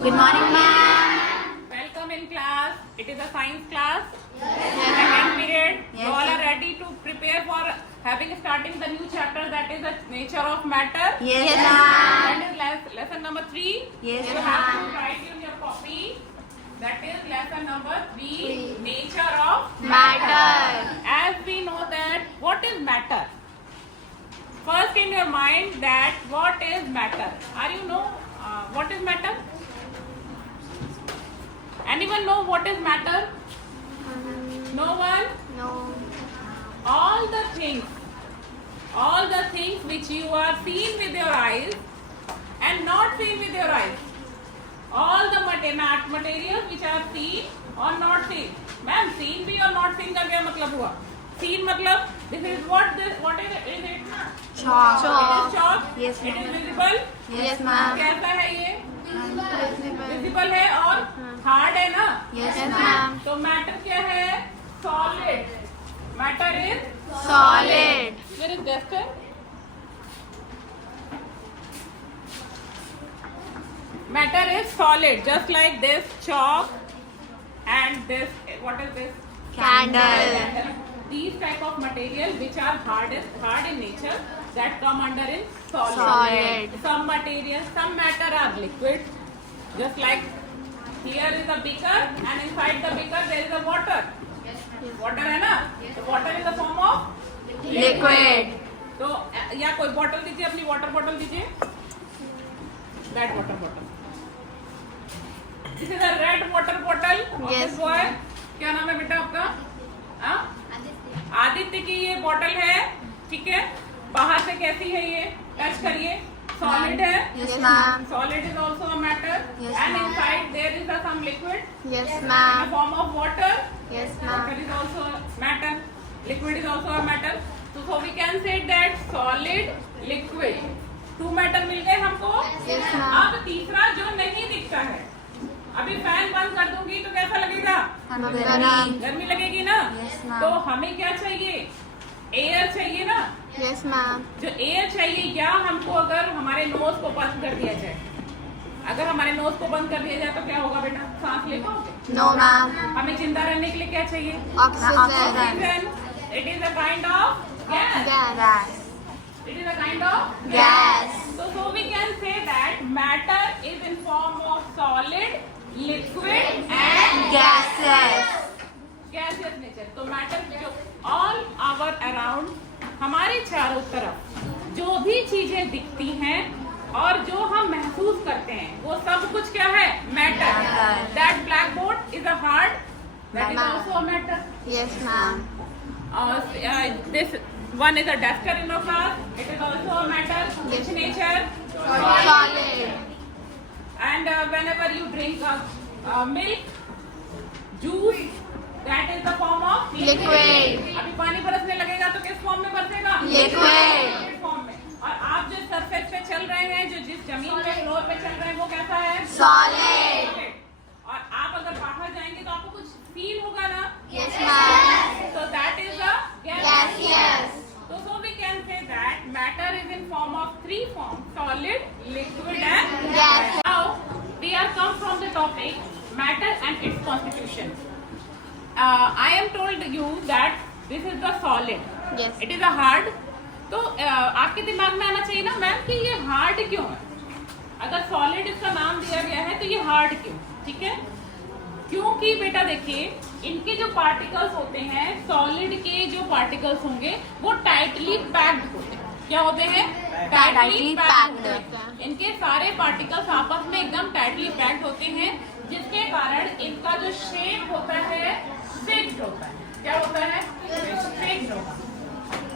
Good morning, ma'am. Welcome in class. It is a science class. Yes. Second period. Yes. You all are ready to prepare for having starting the new chapter, that is the nature of matter. Yes, ma'am. That is lesson number 3. Yes, You have ma'am. to write in your copy. That is lesson number 3. Nature of Matter. As we know that what is matter? First in your mind that what is matter? Are you know what is matter? Anyone know what is matter? No one? No. All the things which you are seeing with your eyes and not seen with your eyes, all the materials which are seen or not seen. Ma'am, seen भी और not seen का क्या मतलब हुआ? Seen मतलब this is what is it? Chalk. It is chalk. Yes, It is ma'am. visible. Yes, ma'am. कैसा है ये? Visible है और hard है ना? Yes, ma'am. तो matter क्या है? Solid. Matter is Solid. where is duster? Matter is solid, just like this chalk and this. What is this? Candle. These type of material which are hard in nature, that come under in solid. Solid. Some materials, some matter are liquid, just like here is a beaker and inside the beaker there is a water. Water है ना? So water is the form of Liquid. तो या कोई bottle दीजिए, अपनी water bottle दीजिए. That water bottle. This is a red water bottle of Yes. this boy. क्या नाम है बेटा आपका? हाँ? आदित्य की ये बॉटल है, ठीक है? बाहर से कैसी है ये? टच करिए. Solid है. Yes, ma'am. Solid is also a matter. Yes, And ma'am. inside there is some liquid Yes, in the ma'am. form of water. Yes, Water ma'am. is also a matter. Liquid is also a matter. So we can say that solid, liquid. 2 matter मिल गए हमको. Yes, ma'am. अब तीसरा जो नहीं दिखता है, अभी fan बंद कर दूंगी तो कैसा लगेगा? Gani. गर्मी लगेगी ना? Yes, ma'am. तो हमें क्या चाहिए? एयर चाहिए ना? Yes, ma'am. जो एयर चाहिए, या हमको अगर हमारे नोज को बंद कर दिया जाए, अगर हमारे नोज को बंद कर दिया जाए तो क्या होगा बेटा? सांस ले पाओगे? No, ma'am. हमें जिंदा रहने के लिए क्या चाहिए? Oxygen. Oxygen. It is a kind of gas. Gas. It is a kind of Gas. So we can say that matter is in form of solid, liquid and Gases. gaseous nature. तो matter जो all our around, हमारे चारों तरफ जो भी चीजें दिखती हैं और जो हम महसूस करते हैं, वो सब कुछ क्या है? Matter. Matter. That blackboard is a hard. That is Ma'am. also a matter. Yes, ma'am. This one is a duster in your class. It is also a matter. Which nature? Solid. And whenever you drink milk, juice, that is the form of Liquid. अभी पानी बरसने लगेगा तो किस form में बरसेगा? Liquid. Form में. और आप जिस सरफेस पे चल रहे हैं, जो जिस जमीन पे फ्लोर पे चल रहे हैं, वो कैसा है? Solid. और आप अगर बाहर जाएंगे तो आपको कुछ फील होगा ना? Yes, ma'am. So that is a Gaseous. So we can say that matter is in form of 3 forms: solid, liquid and Gas. Now we are come from the topic matter and its constitution. I am told you that this is the solid. Yes. It is a hard. तो आपके दिमाग में आना चाहिए ना ma'am कि ये hard क्यों है? अगर सॉलिड इसका नाम दिया गया है तो ये हार्ड क्यों? ठीक है, क्योंकि बेटा देखिए, इनके जो पार्टिकल्स होते हैं, सॉलिड के जो पार्टिकल्स होंगे वो टाइटली पैक्ड होते हैं. क्या होते हैं? Tightly packed. इनके सारे पार्टिकल्स आपस में एकदम टाइटली पैक्ड होते हैं, जिसके कारण इनका जो शेप होता है फिक्स्ड होता है. क्या होता है? फिक्स्ड होता है.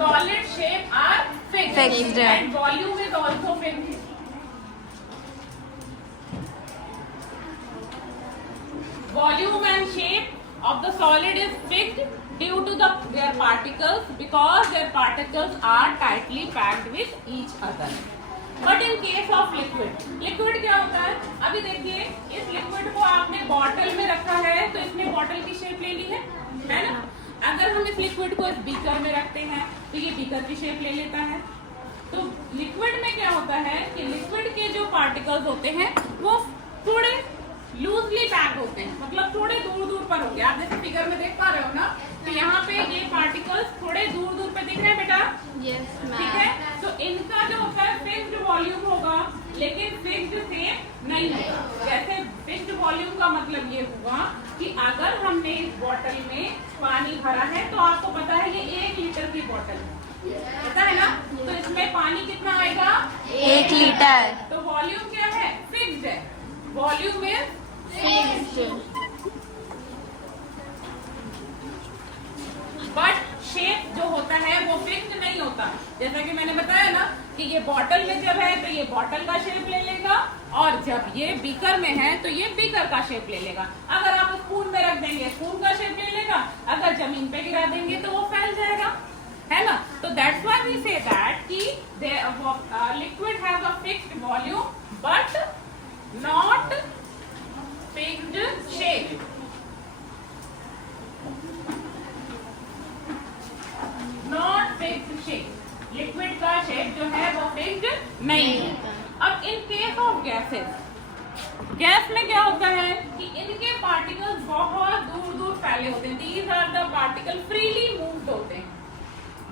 Solid shape are fixed. Fixed. And volume is also fixed. Volume and shape of the solid is fixed due to their particles, because their particles are tightly packed with each other. But in case of liquid, liquid क्या होता है? अभी देखिए, इस liquid को आपने bottle में रखा है तो इसने बॉटल की शेप ले ली है ना? अगर हम इस लिक्विड को इस बीकर में रखते हैं तो ये बीकर की शेप ले लेता है. तो लिक्विड में क्या होता है कि लिक्विड के जो पार्टिकल्स होते हैं वो थोड़े होते हैं, मतलब थोड़े दूर दूर पर होंगे। आप जैसे फिगर में देख पा रहे हो ना, तो यहाँ पे ये पार्टिकल्स थोड़े दूर दूर पे दिख रहे हैं बेटा। Yes, ठीक है, तो इनका जो होता है फिक्स्ड वॉल्यूम होगा, लेकिन फिक्स्ड सेम नहीं होगा। जैसे फिक्स्ड वॉल्यूम का मतलब ये हुआ कि अगर हमने इस बोतल में पानी भरा है, तो आपको पता है ये 1 लीटर की बोतल है, पता है ना, तो इसमें पानी कितना आएगा? 1 लीटर। तो वॉल्यूम क्या है? फिक्स्ड है। Volume is Fixed. But shape जो होता है वो फिक्स्ड नहीं होता। जैसा कि मैंने बताया ना कि ये बॉटल में जब है तो ये बॉटल का शेप ले लेगा, और जब ये बीकर में है तो ये बीकर का शेप ले लेगा। अगर आप स्पून में रख देंगे स्पून का शेप ले लेगा, अगर जमीन पे गिरा देंगे तो वो फैल जाएगा, है ना। तो that's why we say that कि liquid has a fixed volume but not fixed shape. Not fixed shape, liquid का शेप जो है वो फिक्स्ड नहीं है। अब in case of gases, gas में क्या होता है कि इनके पार्टिकल्स बहुत दूर दूर फैले होते हैं। These are the particle freely moved होते हैं।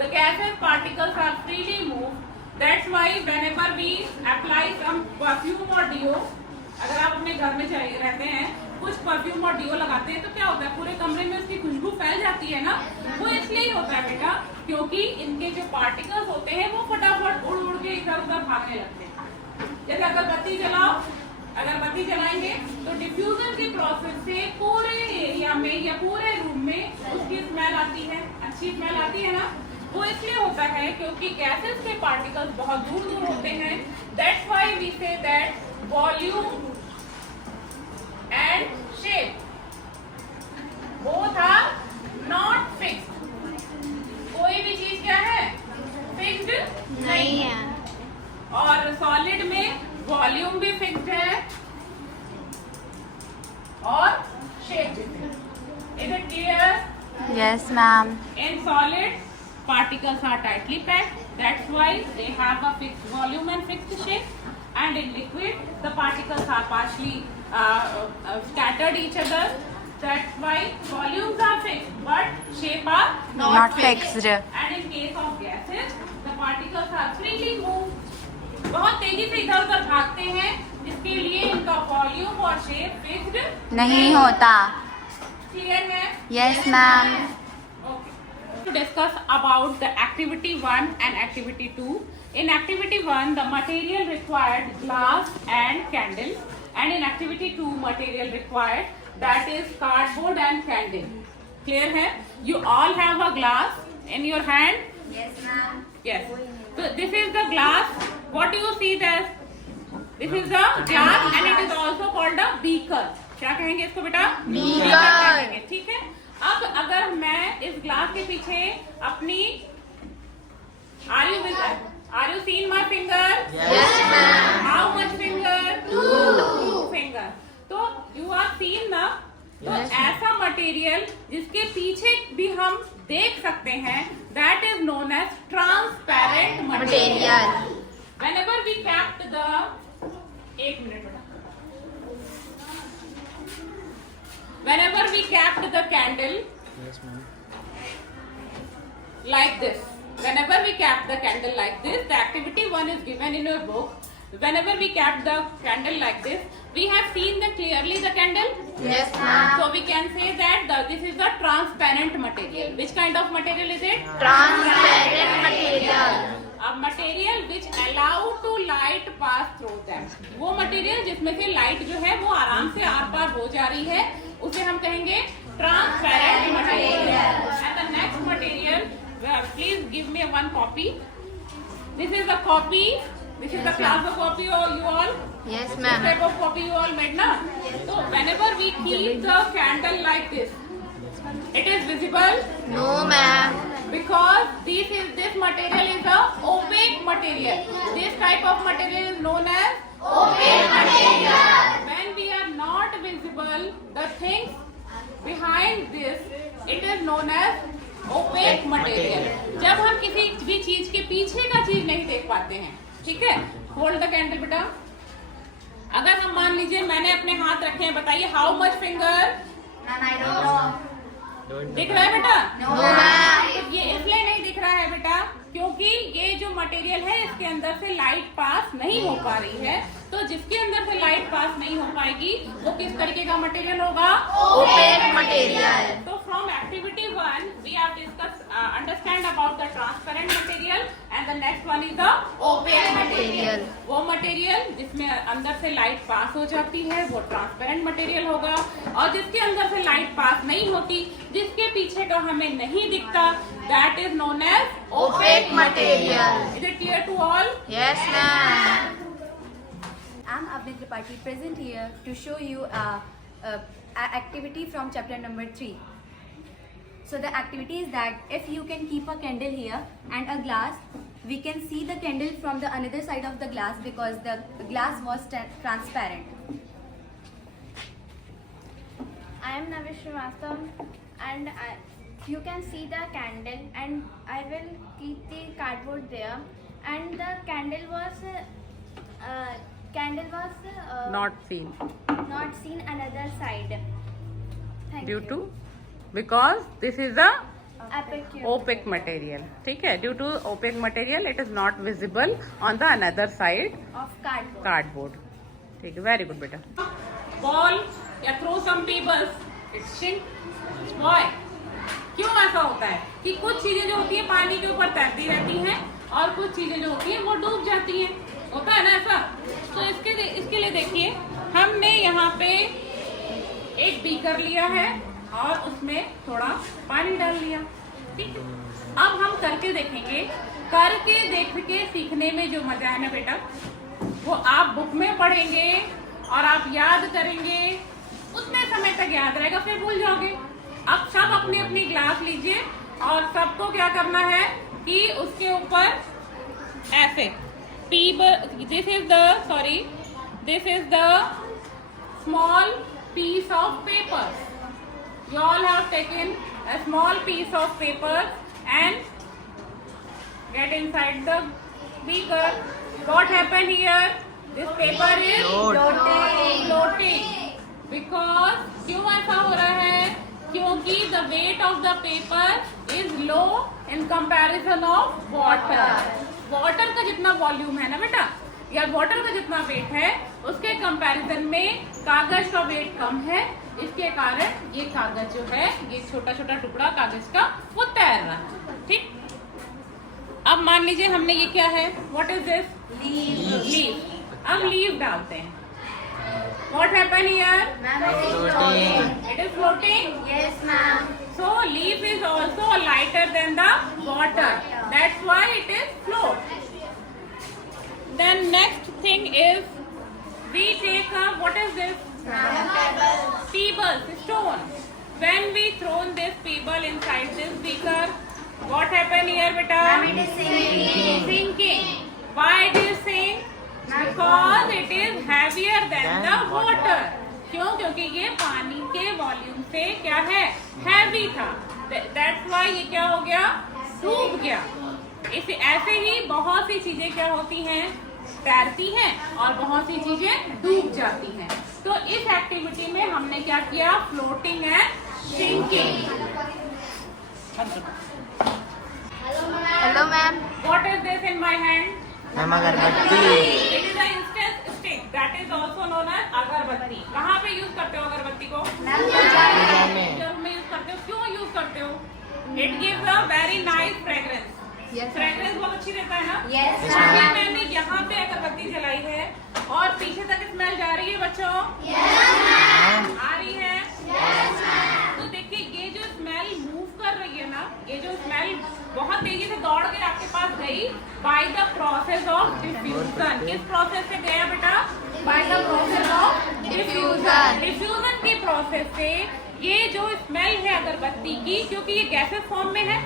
The gases particles are freely moved. That's why whenever we apply some perfume or deo, अगर आप अपने घर में रहते हैं, कुछ परफ्यूम और डिओ लगाते हैं, तो क्या होता है पूरे कमरे में उसकी खुशबू फैल जाती है ना। वो इसलिए ही होता है बेटा, क्योंकि इनके जो पार्टिकल्स होते हैं वो फटाफट उड़ उड़ के इधर उधर भागने लगते हैं। जैसे अगरबत्ती जलाओ, अगरबत्ती जलाएंगे तो डिफ्यूजन के प्रोसेस से पूरे एरिया में या पूरे रूम में उसकी स्मेल आती है, अच्छी स्मेल आती है ना। वो इसलिए होता है क्योंकि गैसेस के पार्टिकल्स बहुत दूर दूर होते हैं। That's why we say that volume and shape both are not fixed. कोई भी चीज क्या है? फिक्स्ड नहीं है। और सॉलिड में वॉल्यूम भी फिक्स्ड है और शेप भी fixed. Is it clear? Yes, ma'am. In solid, particles are tightly packed. That's why they have a fixed volume and fixed shape. And in liquid, the particles are partially scattered each other. That's why volumes are fixed, but shape are Not fixed. And in case of gases, the particles are freely moved. बहुत तेजी से इधर उधर भागते हैं, जिसके लिए इनका वॉल्यूम और शेप फिक्स्ड नहीं होता। क्लियर है? Yes, ma'am. Okay. To discuss about the activity 1 and activity 2. In activity 1, the material required glass and candle, and in activity 2, material required that is cardboard and candle. Clear है? You all have a glass in your hand. Yes, ma'am. Yes. So this is the glass. What do you see there? This is the glass and it is also called a beaker. क्या कहेंगे इसको बेटा? Beaker. कहेंगे, ठीक है। अब अगर मैं इस ग्लास के पीछे अपनी Are you seeing my finger? Yes, ma'am. How much finger? 2 finger. तो you are seeing ना, तो ऐसा मटेरियल जिसके पीछे भी हम देख सकते हैं, that is known as transparent material. Whenever we kept the, एक मिनट बेटा, whenever we kept the candle like this, whenever we kept the candle like this, the activity 1 is given in your book. Whenever we kept the candle like this, we have seen the clearly the candle. Yes, ma'am. So we can say that this is a transparent material. Which kind of material is it? Transparent material. A material which allow to light pass through them. वो material जिसमें से light जो है वो आराम से are पार हो जा रही है, उसे हम कहेंगे transparent material. And the next material, please give me one copy. This is a copy. This is the class of copy you all. Yes, This ma'am. type of copy you all made, na? So whenever we keep the candle like this, it is visible No, ma'am. because this material is a opaque material. This type of material is known as opaque material. When we are not visible, the things behind this, it is known as opaque material. जब हम किसी भी चीज के पीछे का चीज नहीं देख पाते हैं, ठीक है? Hold the candle बेटा. अगर हम मान लीजिए मैंने अपने हाथ रखे हैं, बताइए हाउ मच फिंगर दिख रहा है बेटा? No, ma'am. तो ये इसलिए नहीं दिख रहा है बेटा क्योंकि ये जो मटेरियल है इसके अंदर से लाइट पास नहीं हो पा रही है। तो जिसके अंदर से लाइट पास नहीं हो पाएगी वो किस तरीके का मटेरियल होगा? Opaque material. तो from activity 1 we have discuss understand about the transparent material and the next one is the opaque material. वो मटेरियल जिसमें अंदर से लाइट पास हो जाती है वो ट्रांसपेरेंट मटेरियल होगा, और जिसके अंदर से लाइट पास नहीं होती, जिसके पीछे का हमें नहीं दिखता, that is known as Opaque material. Is it clear to all? Yes, ma'am. I'm Abhi Tripathi, present here to show you a activity from chapter number 3. So the activity is that if you can keep a candle here and a glass, we can see the candle from the another side of the glass because the glass was transparent. I am Navish Srivastav and you can see the candle and I will keep the cardboard there and the candle was Not seen not seen another side. Thank due you. to because this is a Opaque. opaque material. ठीक है, due to opaque material it is not visible on the another side Of cardboard. Cardboard. ठीक है, very good बेटा। Ball या throw some papers, it's sink. Why? क्यों ऐसा होता है कि कुछ चीजें जो होती है पानी के ऊपर तैरती रहती हैं और कुछ चीजें जो होती हैं वो डूब जाती हैं, होता है ना ऐसा? तो इसके लिए देखिए, हमने यहाँ पे एक बीकर लिया है और उसमें थोड़ा पानी डाल लिया, ठीक है। अब हम करके देखेंगे, करके देख के सीखने में जो मजा है ना बेटा, वो आप बुक में पढ़ेंगे और आप याद करेंगे, उतने समय तक याद रहेगा, फिर भूल जाओगे। अब सब अपनी अपनी ग्लास लीजिए और सबको क्या करना है कि उसके ऊपर ऐसे this is the small piece of paper. You all have taken a small piece of paper and get inside the beaker. What happened here? This paper is floating. Because क्यों ऐसा हो रहा है? क्योंकि the weight of the paper is low in comparison of water. Water का जितना volume है ना बेटा, या वाटर का जितना वेट है, उसके कंपैरिजन में कागज का वेट कम है। इसके कारण ये कागज जो है, ये छोटा छोटा टुकड़ा कागज का, वो तैर रहा है, ठीक। अब मान लीजिए हमने ये क्या है, व्हाट इज दिस? लीफ। अब लीफ डालते हैं। What happened here? It is floating. Yes, ma'am. So leaf is also lighter than the water. That's why it is float. Then next thing is we take a, what is this? Pebbles, stone. When we thrown this pebble inside this beaker, what happened here, beta? It is sinking. Sinking. Why it is sink? Because it is heavier than the water. क्यों? क्योंकि ये पानी के volume से क्या है, heavy था। That's why ये क्या हो गया, डूब गया। इसे ऐसे ही बहुत सी चीजें क्या होती हैं, तैरती हैं, और बहुत सी चीजें डूब जाती हैं। तो इस एक्टिविटी में हमने क्या किया, floating and sinking. Hello, ma'am. What is this in my hand? अगरबत्ती। It is an instant stick that is also known as अगरबत्ती। कहाँ पे यूज करते हो अगरबत्ती को? रूम में यूज करते हो। क्यों यूज करते हो? It gives a very nice fragrance. Yes. Fragrance बहुत अच्छी रहता है ना? Yes, अभी ma'am. मैंने यहाँ पे अगरबत्ती जलाई है और पीछे तक स्मेल जा रही है बच्चों? आ रही है? तो देखिए, ये जो स्मेल मूव कर रही है ना, ये जो स्मेल बहुत तेजी से दौड़ के आपके पास गई bye the process of diffusion. किस प्रोसेस से गया बेटा? Bye the process of Diffusion. Diffusion की प्रोसेस से ये जो स्मेल है अगरबत्ती की, क्योंकि ये गैसेस फॉर्म में है,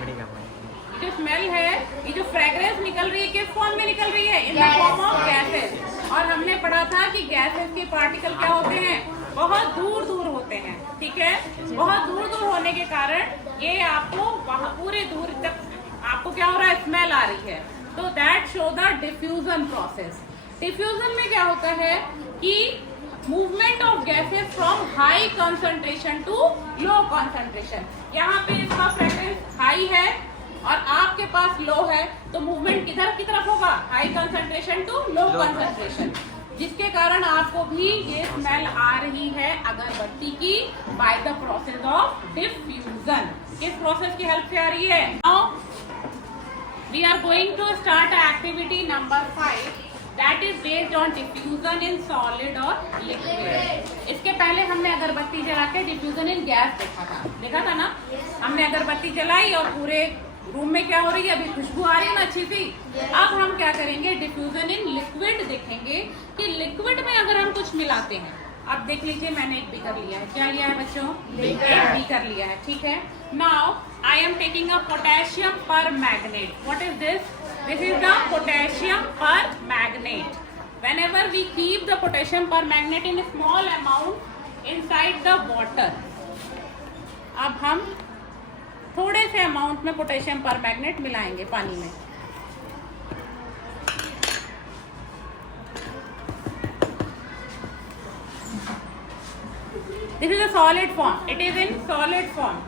जो स्मेल है, ये जो फ्रेग्रेंस निकल रही है, किस फॉर्म में निकल रही है? In the form of gases. और हमने पढ़ा था कि गैसेस के पार्टिकल क्या होते हैं, बहुत दूर दूर होते हैं, ठीक है। बहुत दूर दूर होने के कारण ये आपको वहाँ पूरे दूर तक आपको क्या हो रहा है, स्मेल आ रही है। तो that show the diffusion process. Diffusion में क्या होता है कि movement of gases from high concentration to low concentration. यहाँ पे इसका फ्रेक्वेंस हाई है और आपके पास लो है, तो मूवमेंट किधर की तरफ होगा? High concentration to low concentration, जिसके कारण आपको भी ये स्मेल आ रही है अगरबत्ती की by the process of diffusion. किस प्रोसेस की हेल्प से आ रही है? Now we are going to start activity number 5 that is based on diffusion in solid और लिक्विड। इसके पहले हमने अगरबत्ती जला के डिफ्यूजन इन गैस देखा था ना? हमने अगरबत्ती जलाई और पूरे रूम में क्या हो रही है? अभी खुशबू आ रही है ना अच्छी सी। अब हम क्या करेंगे? डिफ्यूजन इन लिक्विड देखेंगे कि लिक्विड में अगर हम कुछ मिलाते हैं। अब देख लीजिए, मैंने एक बीकर लिया है। क्या लिया है बच्चों? एक बीकर लिया है, ठीक है। Now I am taking a potassium permanganate. What is this? This is the potassium permanganate. Whenever we keep the potassium permanganate in a small amount inside the water, अब हम थोड़े से अमाउंट में potassium परमैग्नेट मिलाएंगे पानी में। This is a solid form. It is in solid form.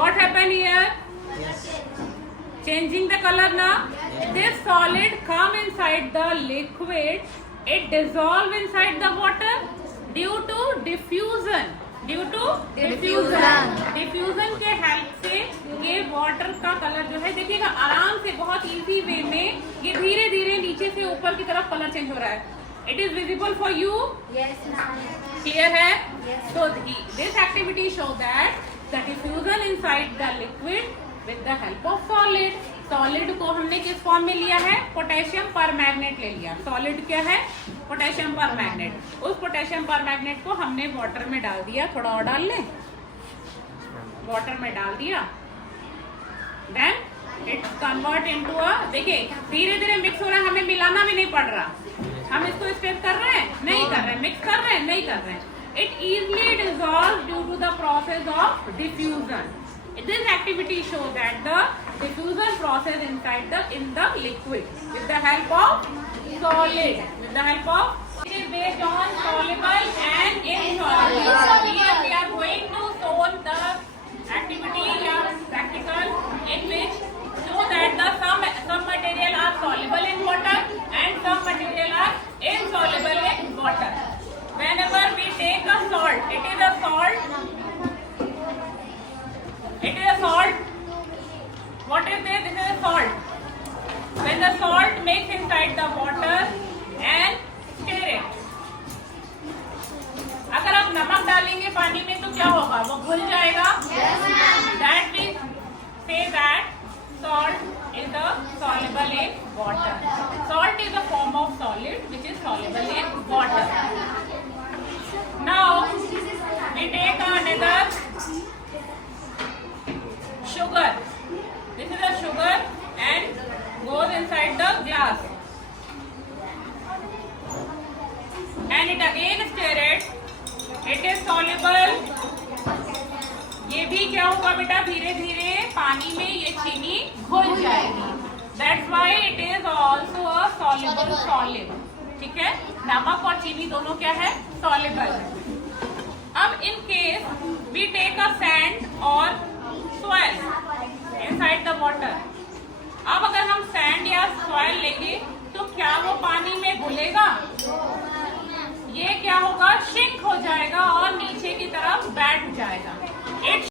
What happened here? Changing the color now. This solid come inside the liquid. It dissolve inside the water due to diffusion. Due to diffusion. Diffusion के help से ये water का colour जो है, देखिएगा आराम से बहुत इजी वे में ये धीरे धीरे नीचे से ऊपर की तरफ कलर चेंज हो रहा है। It is visible for you? Yes, ma'am. Clear है? Yes. So this activity show that the diffusion inside the liquid with the help of solid. Solid को हमने किस फॉर्म में लिया है? पोटेशियम परमैग्नेट ले लिया। सॉलिड क्या है? पोटेशियम परमैग्नेट। उस पोटेशियम परमैग्नेट को हमने वाटर में डाल दिया। थोड़ा और डाल लें। वाटर में डाल दिया, then it convert into a, देखिए धीरे धीरे मिक्स हो रहा है, हमें मिलाना भी नहीं पड़ रहा। हम इसको स्टेप कर रहे हैं? नहीं कर रहे हैं। मिक्स कर रहे हैं? नहीं कर रहे हैं। It easily dissolves due to the process of diffusion. This activity shows that the diffusion process inside in the liquid with the help of solid. With the help of, it is based on soluble and insoluble. Here we are going to show the activity or practical in which show that the some material are soluble in water and some material are insoluble in water. Whenever we take a salt, it is a salt. It is a salt. What is this? This is a salt. When the salt mix inside the water and stir it. अगर आप नमक डालेंगे पानी में तो क्या होगा? वो घुल जाएगा। That means say that salt is a soluble in water. Salt is a form of solid which is soluble in water. Now we take another sugar. This is a sugar and goes inside the glass. And it again stir it. It is soluble. ये भी क्या होगा बेटा? धीरे धीरे पानी में ये चीनी घुल जाएगी। That's why it is also a soluble solid. ठीक है? नमक और चीनी दोनों क्या है? Soluble. अब in case we take a sand or soil inside the water. अब अगर हम सैंड या सॉइल लेंगे तो क्या वो पानी में घुलेगा? ये क्या होगा? श्रिंक हो जाएगा और नीचे की तरफ बैठ जाएगा।